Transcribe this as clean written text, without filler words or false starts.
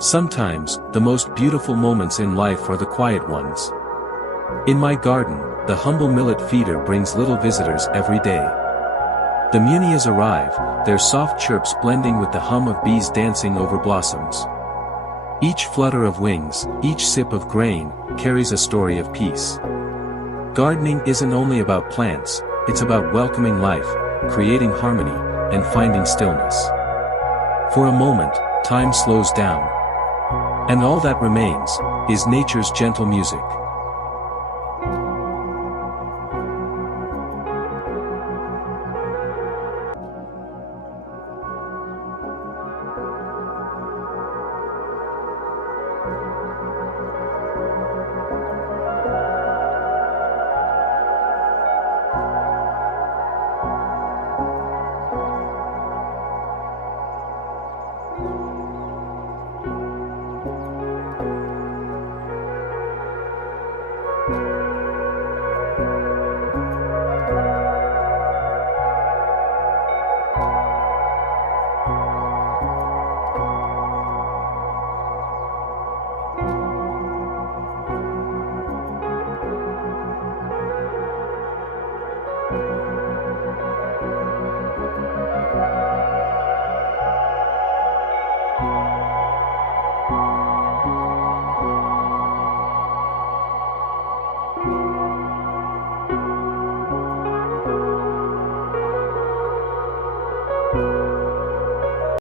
Sometimes, the most beautiful moments in life are the quiet ones. In my garden, the humble millet feeder brings little visitors every day. The Munias arrive, their soft chirps blending with the hum of bees dancing over blossoms. Each flutter of wings, each sip of grain, carries a story of peace. Gardening isn't only about plants, it's about welcoming life, creating harmony, and finding stillness. For a moment, time slows down. And all that remains is nature's gentle music.